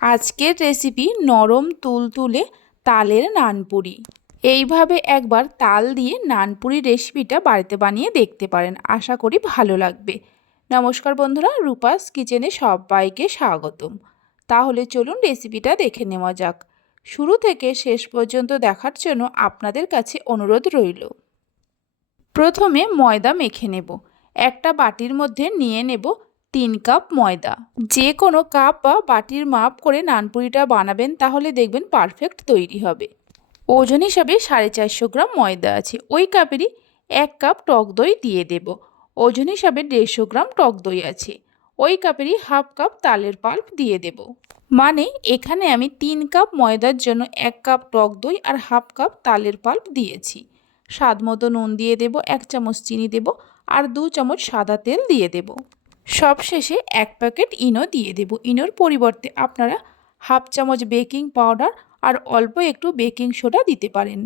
আজকের রেসিপি নরম তুলতুলে তালের নানপুরি। এইভাবে একবার তাল দিয়ে নানপুরি রেসিপিটা বাড়িতে বানিয়ে দেখতে পারেন। আশা করি ভালো লাগবে। নমস্কার বন্ধুরা, রূপাস কিচেনে সবাইকে স্বাগতম। তাহলে চলুন রেসিপিটা দেখে নেওয়া যাক। শুরু থেকে শেষ পর্যন্ত দেখার জন্য আপনাদের কাছে অনুরোধ রইল। প্রথমে ময়দা মেখে নেব। একটা বাটির মধ্যে নিয়ে নেব তিন কাপ ময়দা। যে কোনো কাপ বা বাটির মাপ করে নানপুরিটা বানাবেন, তাহলে দেখবেন পারফেক্ট তৈরি হবে। ওজন হিসাবে সাড়ে চারশো গ্রাম ময়দা আছে। ওই কাপেরই এক কাপ টক দই দিয়ে দেব। ওজন হিসাবে দেড়শো গ্রাম টক দই আছে। ওই কাপেরই হাফ কাপ তালের পাল্প দিয়ে দেব। মানে এখানে আমি তিন কাপ ময়দার জন্য এক কাপ টক দই আর হাফ কাপ তালের পাল্প দিয়েছি। স্বাদ মতো নুন দিয়ে দেব, এক চামচ চিনি দেব আর দু চামচ সাদা তেল দিয়ে দেব। সবশেষে এক প্যাকেট ইনো দিয়ে দেব। ইনোর পরিবর্তে আপনারা হাফ চামচ বেকিং পাউডার আর অল্প একটু বেকিং সোডা দিতে পারেন।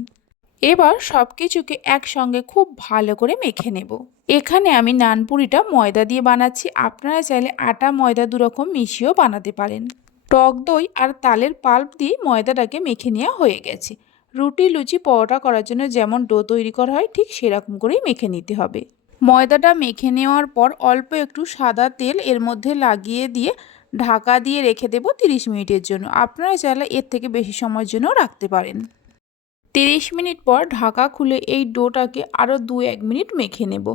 এবার সব কিছুকে একসঙ্গে খুব ভালো করে মেখে নেব। এখানে আমি নানপুরিটা ময়দা দিয়ে বানাচ্ছি। আপনারা চাইলে আটা, ময়দা দুরকম মিশিয়েও বানাতে পারেন। টক দই আর তালের পাল্প দিয়ে ময়দাটাকে মেখে নেওয়া হয়ে গেছে। রুটি, লুচি, পরোটা করার জন্য যেমন ডো তৈরি করা হয়, ঠিক সেরকম করেই মেখে নিতে হবে। ময়দাটা মেখে নেওয়ার পর অল্প একটু সাদা তেল এর মধ্যে লাগিয়ে দিয়ে ঢাকা দিয়ে রেখে দেবো তিরিশ মিনিটের জন্য। আপনারা চাইলে এর থেকে বেশি সময়ের জন্য রাখতে পারেন। তিরিশ মিনিট পর ঢাকা খুলে এই ডোটাকে আরও দু এক মিনিট মেখে নেব।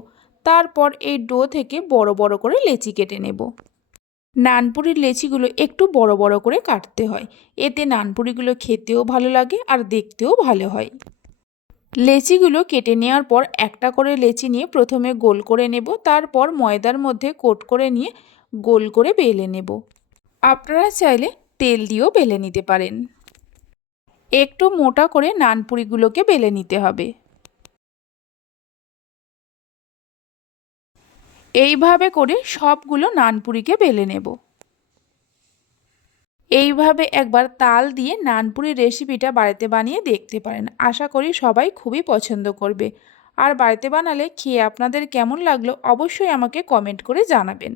তারপর এই ডো থেকে বড় বড় করে লেচি কেটে নেব। নানপুরির লেচিগুলো একটু বড় বড় করে কাটতে হয়। এতে নানপুরিগুলো খেতেও ভালো লাগে আর দেখতেও ভালো হয়। লেচিগুলো কেটে নেওয়ার পর একটা করে লেচি নিয়ে প্রথমে গোল করে নেব, তারপর ময়দার মধ্যে কোট করে নিয়ে গোল করে বেলে নেব। আপনারা চাইলে তেল দিয়েও বেলে নিতে পারেন। একটু মোটা করে নানপুরিগুলোকে বেলে নিতে হবে। এইভাবে করে সবগুলো নানপুরিকে বেলে নেব। এইভাবে একবার তাল দিয়ে নানপুরি রেসিপিটা বাড়িতে বানিয়ে দেখতে পারেন। আশা করি সবাই খুবই পছন্দ করবে। আর বাড়িতে বানালে খেয়ে আপনাদের কেমন লাগল অবশ্যই আমাকে কমেন্ট করে জানাবেন।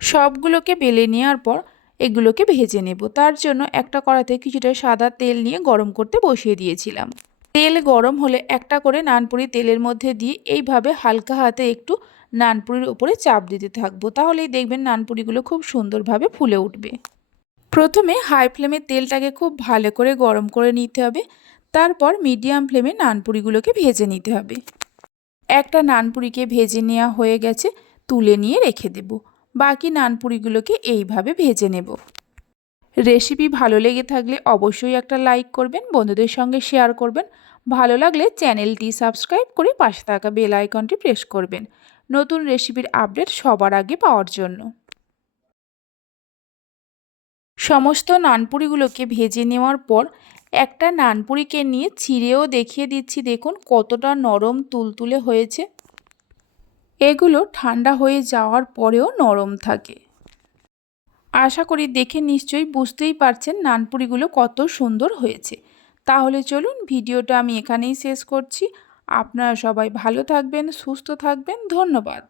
সবগুলোকে বেলে নেওয়ার পর এগুলোকে ভেজে নেব। তার জন্য একটা কড়াতে কিছুটা সাদা তেল নিয়ে গরম করতে বসিয়ে দিয়েছিলাম। তেল গরম হলে একটা করে নানপুরি তেলের মধ্যে দিয়ে এইভাবে হালকা হাতে একটু নানপুরির উপরে চাপ দিতে থাকব। তাহলেই দেখবেন নানপুরিগুলো খুব সুন্দরভাবে ফুলে উঠবে। প্রথমে হাই ফ্লেমে তেলটাকে খুব ভালো করে গরম করে নিতে হবে। তারপর মিডিয়াম ফ্লেমে নানপুরিগুলোকে ভেজে নিতে হবে। একটা নানপুরিকে ভেজে নেওয়া হয়ে গেছে, তুলে নিয়ে রেখে দেব। বাকি নানপুরিগুলোকে এইভাবে ভেজে নেব। রেসিপি ভালো লেগে থাকলে অবশ্যই একটা লাইক করবেন, বন্ধুদের সঙ্গে শেয়ার করবেন। ভালো লাগলে চ্যানেলটি সাবস্ক্রাইব করে পাশে থাকা বেল আইকনটি প্রেস করবেন। নতুন রেসিপির আপডেট সবার আগে পাওয়ার জন্য। সমস্ত নানপুরিগুলোকে ভেজে নেওয়ার পর একটা নানপুরিকে নিয়ে ছিঁড়েও দেখিয়ে দিচ্ছি, দেখুন কতটা নরম তুলতুলে হয়েছে। এগুলো ঠান্ডা হয়ে যাওয়ার পরেও নরম থাকে। আশা করি দেখে নিশ্চয়ই বুঝতেই পারছেন নানপুরিগুলো কত সুন্দর হয়েছে। তাহলে চলুন ভিডিওটা আমি এখানেই শেষ করছি। আপনারা সবাই ভালো থাকবেন, সুস্থ থাকবেন, ধন্যবাদ।